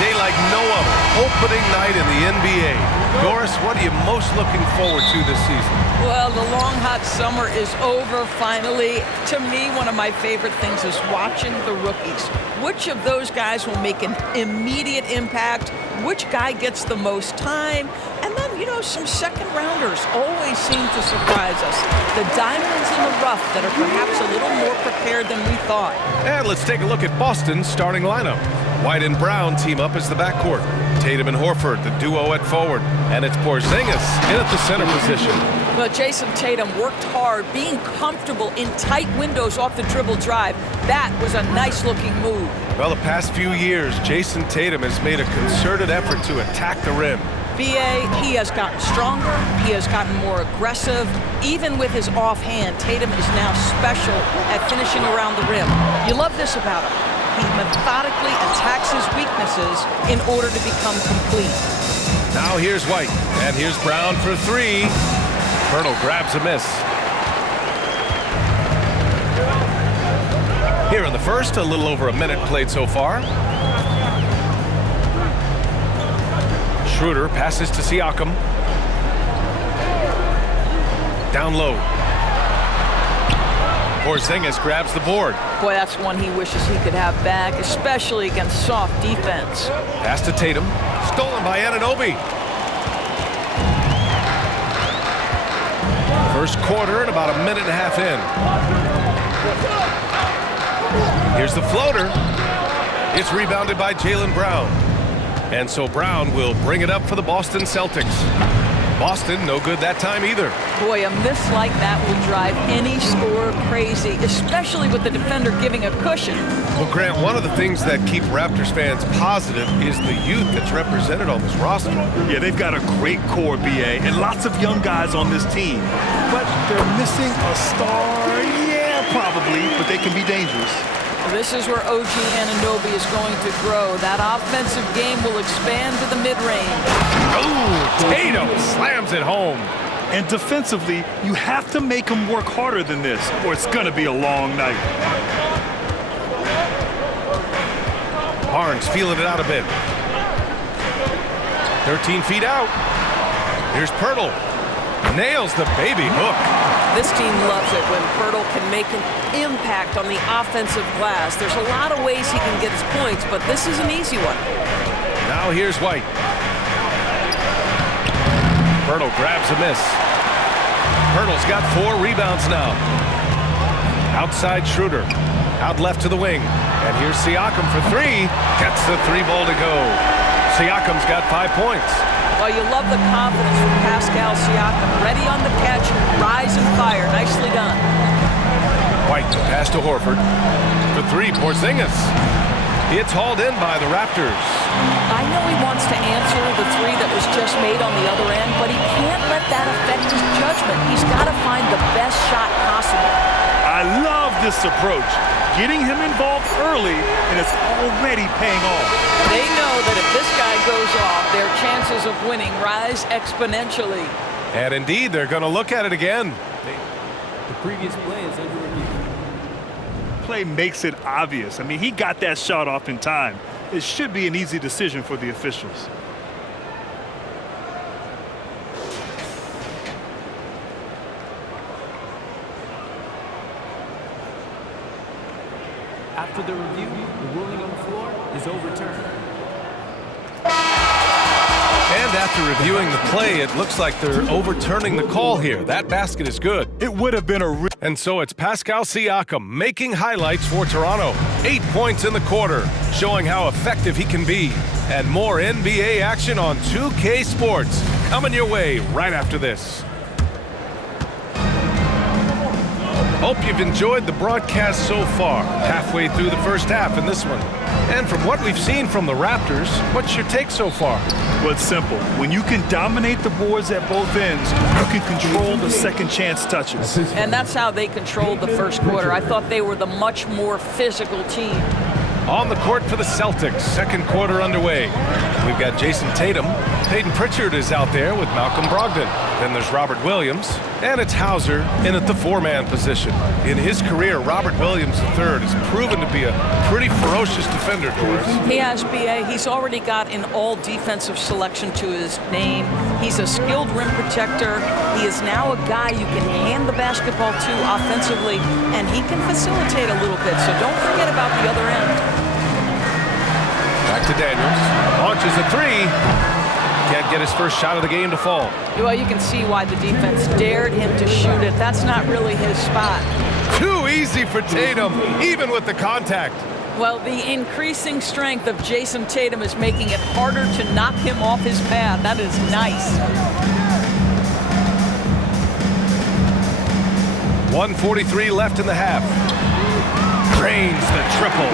day like no other, opening night in the NBA. Doris, what are you most looking forward to this season? Well, the long, hot summer is over finally. To me, one of my favorite things is watching the rookies. Which of those guys will make an immediate impact? Which guy gets the most time? And then, you know, some second-rounders always seem to surprise us. The diamonds in the rough that are perhaps a little more prepared than we thought. And let's take a look at Boston's starting lineup. White and Brown team up as the backcourt. Tatum and Horford, the duo at forward. And it's Porzingis in at the center position. But Jason Tatum worked hard, being comfortable in tight windows off the dribble drive. That was a nice-looking move. Well, the past few years, Jason Tatum has made a concerted effort to attack the rim. B.A., he has gotten stronger. He has gotten more aggressive. Even with his offhand, Tatum is now special at finishing around the rim. You love this about him. He methodically attacks his weaknesses in order to become complete. Now here's White, and here's Brown for three. Pirtle grabs a miss. Here in the first, a little over a minute played so far. Schroeder passes to Siakam. Down low. Porzingis grabs the board. Boy, that's one he wishes he could have back, especially against soft defense. Pass to Tatum. Stolen by Anunoby. First quarter and about a minute and a half in. Here's the floater. It's rebounded by Jaylen Brown. And so Brown will bring it up for the Boston Celtics. Boston, no good that time either. Boy, a miss like that will drive any scorer crazy, especially with the defender giving a cushion. Well, Grant, one of the things that keep Raptors fans positive is the youth that's represented on this roster. Yeah, they've got a great core, B.A., and lots of young guys on this team. But they're missing a star, yeah, probably, but they can be dangerous. This is where OG Anunoby is going to grow. That offensive game will expand to the mid-range. Oh, Tatum slams it home. And defensively, you have to make them work harder than this, or it's going to be a long night. Barnes feeling it out a bit. 13 feet out. Here's Pirtle. Nails the baby hook. This team loves it when Pirtle can make an impact on the offensive glass. There's a lot of ways he can get his points, but this is an easy one. Now here's White. Pirtle grabs a miss. Pirtle's got 4 rebounds now. Outside Schroeder. Out left to the wing. And here's Siakam for 3. Gets the 3 ball to go. Siakam's got 5 points. Well, you love the confidence from Pascal Siakam. Ready on the catch, rise and fire. Nicely done. White pass to Horford. For 3, Porzingis. It's hauled in by the Raptors. I know he wants to answer the 3 that was just made on the other end, but he can't let that affect his judgment. He's got to find the best shot possible. I love this approach. Getting him involved early, and it's already paying off. They know that if this guy goes off, their chances of winning rise exponentially. And indeed, they're going to look at it again. The previous play is under review. Play makes it obvious. I mean, he got that shot off in time. It should be an easy decision for the officials. After the review, the ruling on the floor is overturned. And after reviewing the play, it looks like they're overturning the call here. That basket is good. It would have been a And so it's Pascal Siakam making highlights for Toronto. 8 points in the quarter, showing how effective he can be. And more NBA action on 2K Sports coming your way right after this. Hope you've enjoyed the broadcast so far. Halfway through the first half in this one. And from what we've seen from the Raptors, what's your take so far? Well, it's simple. When you can dominate the boards at both ends, you can control the second chance touches. And that's how they controlled the first quarter. I thought they were the much more physical team. On the court for the Celtics, second quarter underway. We've got Jason Tatum. Peyton Pritchard is out there with Malcolm Brogdon. Then there's Robert Williams, and it's Hauser in at the four-man position. In his career, Robert Williams III has proven to be a pretty ferocious defender, Doris. He has, B.A. He's already got an all-defensive selection to his name. He's a skilled rim protector. He is now a guy you can hand the basketball to offensively, and he can facilitate a little bit, so don't forget about the other end. Back to Daniels. Launches a three. Can't get his first shot of the game to fall. Well, you can see why the defense dared him to shoot it. That's not really his spot. Too easy for Tatum, even with the contact. Well, the increasing strength of Jason Tatum is making it harder to knock him off his path. That is nice. 1:43 left in the half. Drains the triple.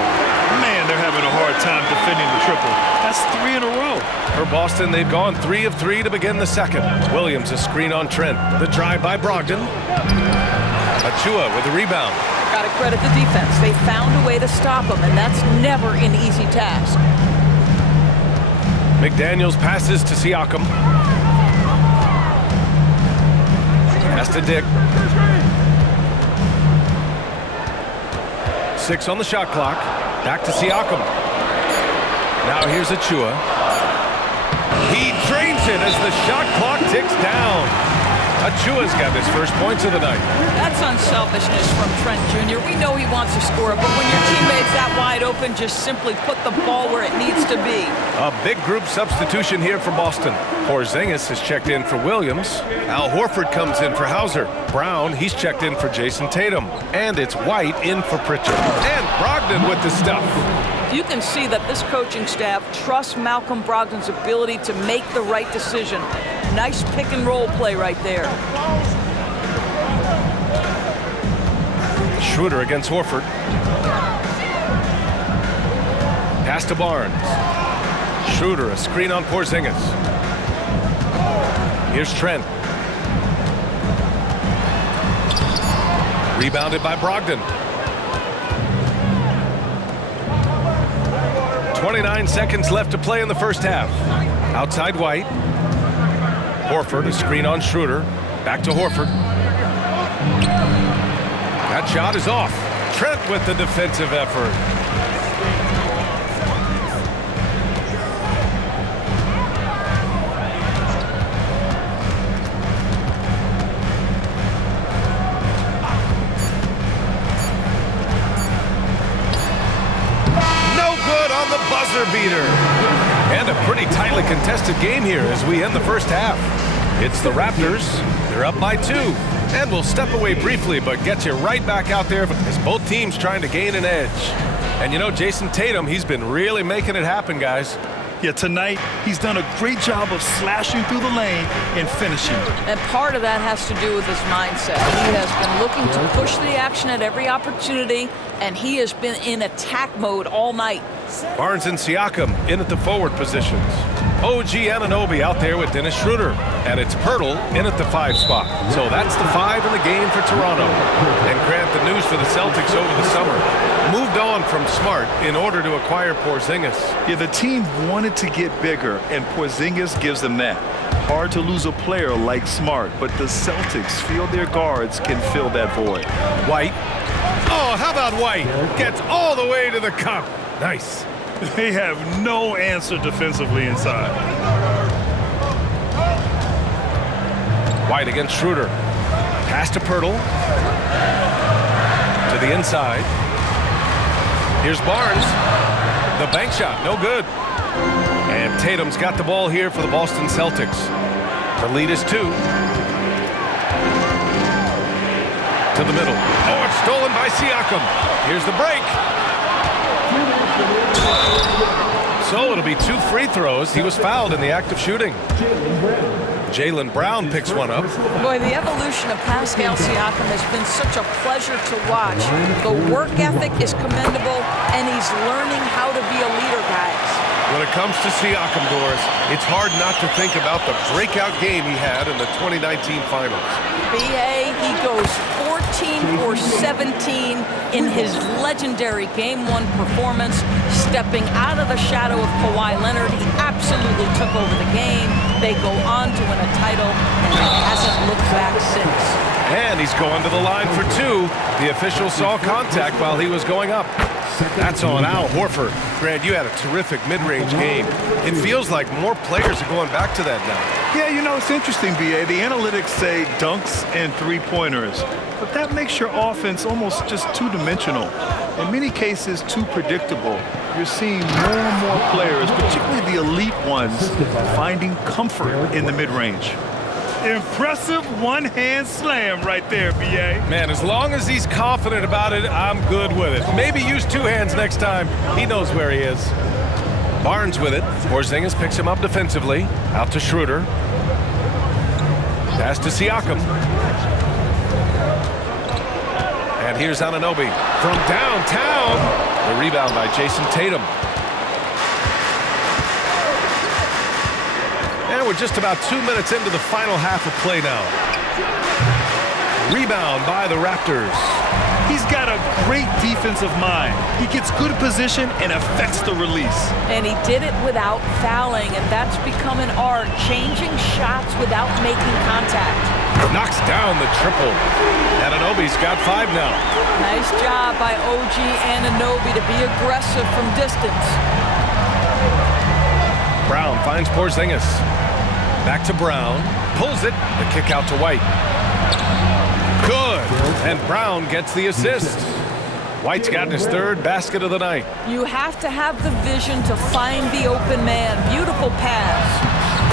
Man, they're having a hard time defending the triple. That's 3 in a row. For Boston, they've gone 3 of 3 to begin the second. Williams a screen on Trent. The drive by Brogdon. Achua with the rebound. Got to credit the defense. They found a way to stop him, and that's never an easy task. McDaniels passes to Siakam. Pass to Dick. 6 on the shot clock. Back to Siakam. Now here's Achua. He drains it as the shot clock ticks down. Achua's got his first points of the night. That's unselfishness from Trent Jr. We know he wants to score, but when your teammate's that wide open, just simply put the ball where it needs to be. A big group substitution here for Boston. Porzingis has checked in for Williams. Al Horford comes in for Hauser. Brown, he's checked in for Jason Tatum. And it's White in for Pritchard. And Brogdon with the stuff. You can see that this coaching staff trusts Malcolm Brogdon's ability to make the right decision. Nice pick and roll play right there. Schroeder against Horford. Pass to Barnes. Schroeder, a screen on Porzingis. Here's Trent. Rebounded by Brogdon. 29 seconds left to play in the first half. Outside White. Horford, a screen on Schroeder. Back to Horford. That shot is off. Trent with the defensive effort. No good on the buzzer beater. And a pretty tightly contested game here as we end the first half. It's the Raptors. They're up by 2. And we'll step away briefly, but get you right back out there as both teams trying to gain an edge. And you know, Jason Tatum, he's been really making it happen, guys. Yeah, tonight, he's done a great job of slashing through the lane and finishing. And part of that has to do with his mindset. He has been looking to push the action at every opportunity, and he has been in attack mode all night. Barnes and Siakam in at the forward positions. OG Anunoby out there with Dennis Schroeder. And it's Pirtle in at the 5 spot. So that's the 5 in the game for Toronto. And Grant, the news for the Celtics over the summer. Moved on from Smart in order to acquire Porzingis. Yeah, the team wanted to get bigger, and Porzingis gives them that. Hard to lose a player like Smart, but the Celtics feel their guards can fill that void. White. Oh, how about White? Gets all the way to the cup. Nice. They have no answer defensively inside. White against Schroeder. Pass to Pirtle. To the inside. Here's Barnes. The bank shot, no good. And Tatum's got the ball here for the Boston Celtics. The lead is 2. To the middle. Oh, it's stolen by Siakam. Here's the break. So it'll be 2 free throws. He was fouled in the act of shooting. Jaylen Brown picks one up. Boy, the evolution of Pascal Siakam has been such a pleasure to watch. The work ethic is commendable, and he's learning how to be a leader, guys. When it comes to Siakam, Doris, it's hard not to think about the breakout game he had in the 2019 finals. B.A., he goes 14 for 17 in his legendary Game 1 performance. Stepping out of the shadow of Kawhi Leonard, he absolutely took over the game. They go on to win a title, and he hasn't looked back since. And he's going to the line for two. The official saw contact while he was going up. That's on Al Horford. Grant, you had a terrific mid-range game. It feels like more players are going back to that now. Yeah, you know, it's interesting, B.A. The analytics say dunks and three-pointers, but that makes your offense almost just two-dimensional. In many cases, too predictable. You're seeing more and more players, particularly the elite ones, finding comfort in the mid-range. Impressive one-hand slam right there, B.A. Man, as long as he's confident about it, I'm good with it. Maybe use two hands next time. He knows where he is. Barnes with it. Porzingis picks him up defensively. Out to Schroeder. Pass to Siakam. And here's Anunoby from downtown. The rebound by Jason Tatum. And we're just about 2 minutes into the final half of play now. Rebound by the Raptors. He's got a great defensive mind. He gets good position and affects the release. And he did it without fouling, and that's become an art, changing shots without making contact. Knocks down the triple. Anunoby's got 5 now. Nice job by OG Anunoby to be aggressive from distance. Brown finds Porzingis. Back to Brown. Pulls it. The kick out to White. Good. And Brown gets the assist. White's gotten his 3rd basket of the night. You have to have the vision to find the open man. Beautiful pass.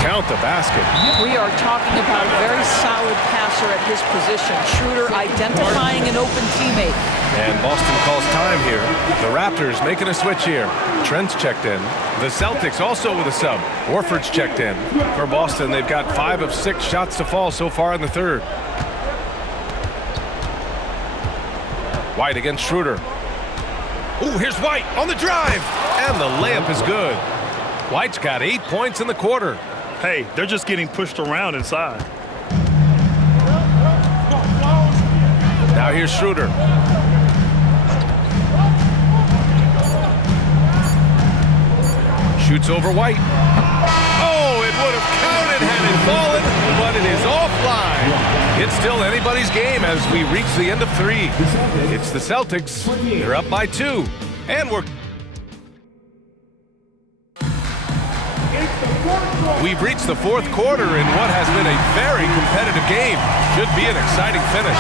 Count the basket. We are talking about a very solid passer at his position. Schroeder identifying an open teammate. And Boston calls time here. The Raptors making a switch here. Trent's checked in. The Celtics also with a sub. Horford's checked in. For Boston, they've got 5 of 6 shots to fall so far in the 3rd. White against Schroeder. Ooh, here's White on the drive. And the layup is good. White's got 8 points in the quarter. Hey, they're just getting pushed around inside. Now here's Schroeder. Shoots over White. Oh, it would have counted had it fallen, but it is offline. It's still anybody's game as we reach the end of 3. It's the Celtics. They're up by 2. And we've reached the 4th quarter in what has been a very competitive game. Should be an exciting finish.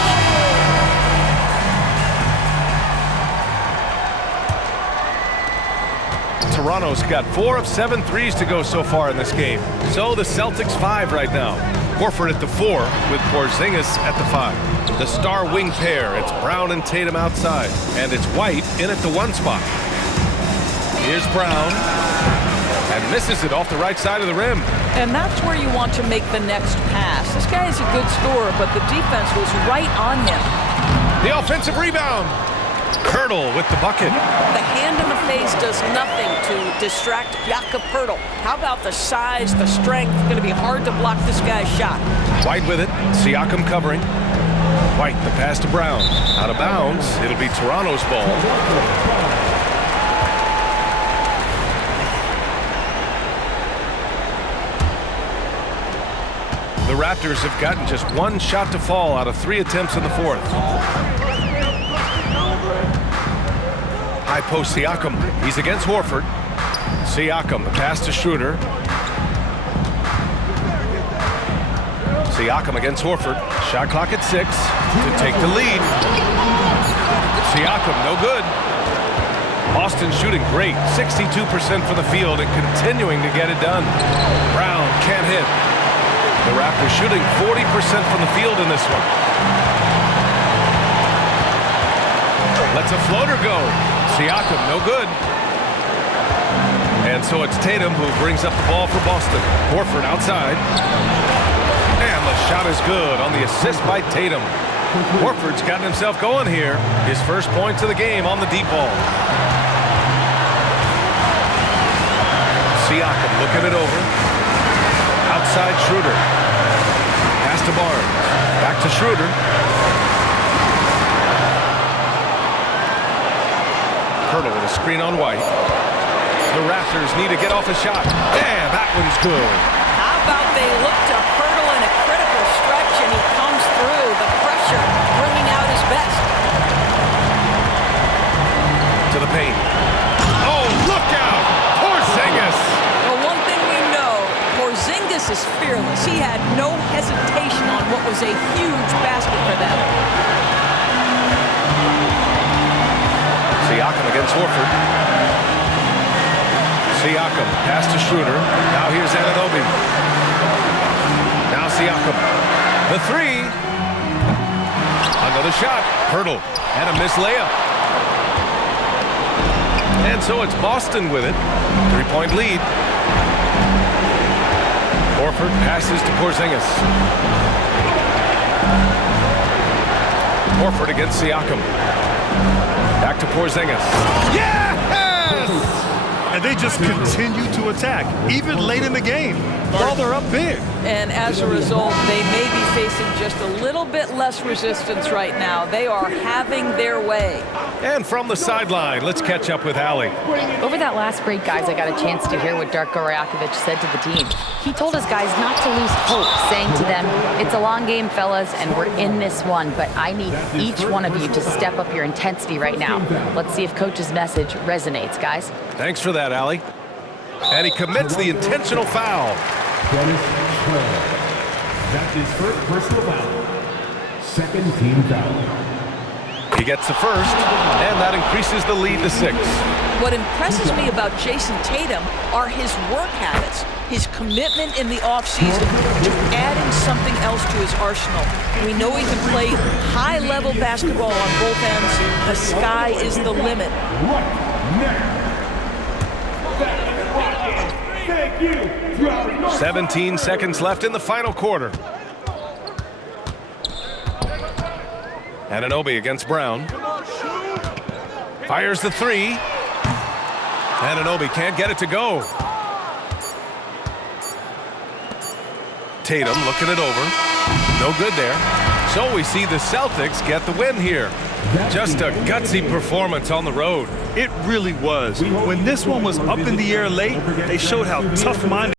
Toronto's got 4 of 7 threes to go so far in this game. So the Celtics 5 right now. Horford at the 4 with Porzingis at the 5. The star wing pair. It's Brown and Tatum outside. And it's White in at the 1 spot. Here's Brown. And misses it off the right side of the rim. And that's where you want to make the next pass. This guy is a good scorer, but the defense was right on him. The offensive rebound. Pirtle with the bucket. The hand in the face does nothing to distract Jakob Pirtle. How about the size, the strength? It's going to be hard to block this guy's shot. White with it. Siakam covering. White, the pass to Brown. Out of bounds. It'll be Toronto's ball. The Raptors have gotten just 1 shot to fall out of 3 attempts in the 4th. High post Siakam. He's against Horford. Siakam, the pass to Schroeder. Siakam against Horford. Shot clock at 6 to take the lead. Siakam, no good. Boston shooting great. 62% from the field and continuing to get it done. Brown can't hit. The Raptors shooting 40% from the field in this one. Lets a floater go. Siakam, no good. And so it's Tatum who brings up the ball for Boston. Horford outside. And the shot is good on the assist by Tatum. Horford's gotten himself going here. His first points of the game on the deep ball. Siakam looking it over. Outside Schroeder. Pass to Barnes. Back to Schroeder. Pirtle with a screen on White. The Raptors need to get off a shot. And that one's good. How about They look to Pirtle in a critical stretch, and he comes through. The pressure bringing out his best. To the paint. Oh, look out! Porzingis! Well, one thing we know, Porzingis is fearless. He had no hesitation on what was a huge basket for them. Siakam against Horford. Siakam, pass to Schroeder. Now here's Anunoby. Now Siakam. The three. Another shot. Pirtle. And a missed layup. And so it's Boston with it. 3-point lead. Horford passes to Porzingis. Horford against Siakam. Back to Porzingis. Yes! And they just continue to attack, even late in the game, while they're up big. And as a result, they may be facing just a little bit less resistance right now. They are having their way. And from the sideline, let's catch up with Allie. Over that last break, guys, I got a chance to hear what Darko Rajakovic said to the team. He told his guys not to lose hope, saying to them, it's a long game, fellas, and we're in this one, but I need each one of you to step up your intensity right now. Let's see if Coach's message resonates, guys. Thanks for that, Allie. And he commits the intentional foul. That's his first personal foul. Second team foul. He gets the first, and that increases the lead to 6. What impresses me about Jason Tatum are his work habits, his commitment in the offseason to adding something else to his arsenal. We know he can play high-level basketball on both ends. The sky is the limit. Thank you. 17 seconds left in the final quarter. Anunoby against Brown. Fires the three. Anunoby can't get it to go. Tatum looking it over. No good there. So we see the Celtics get the win here. Just a gutsy performance on the road. It really was. When this one was up in the air late, they showed how tough-minded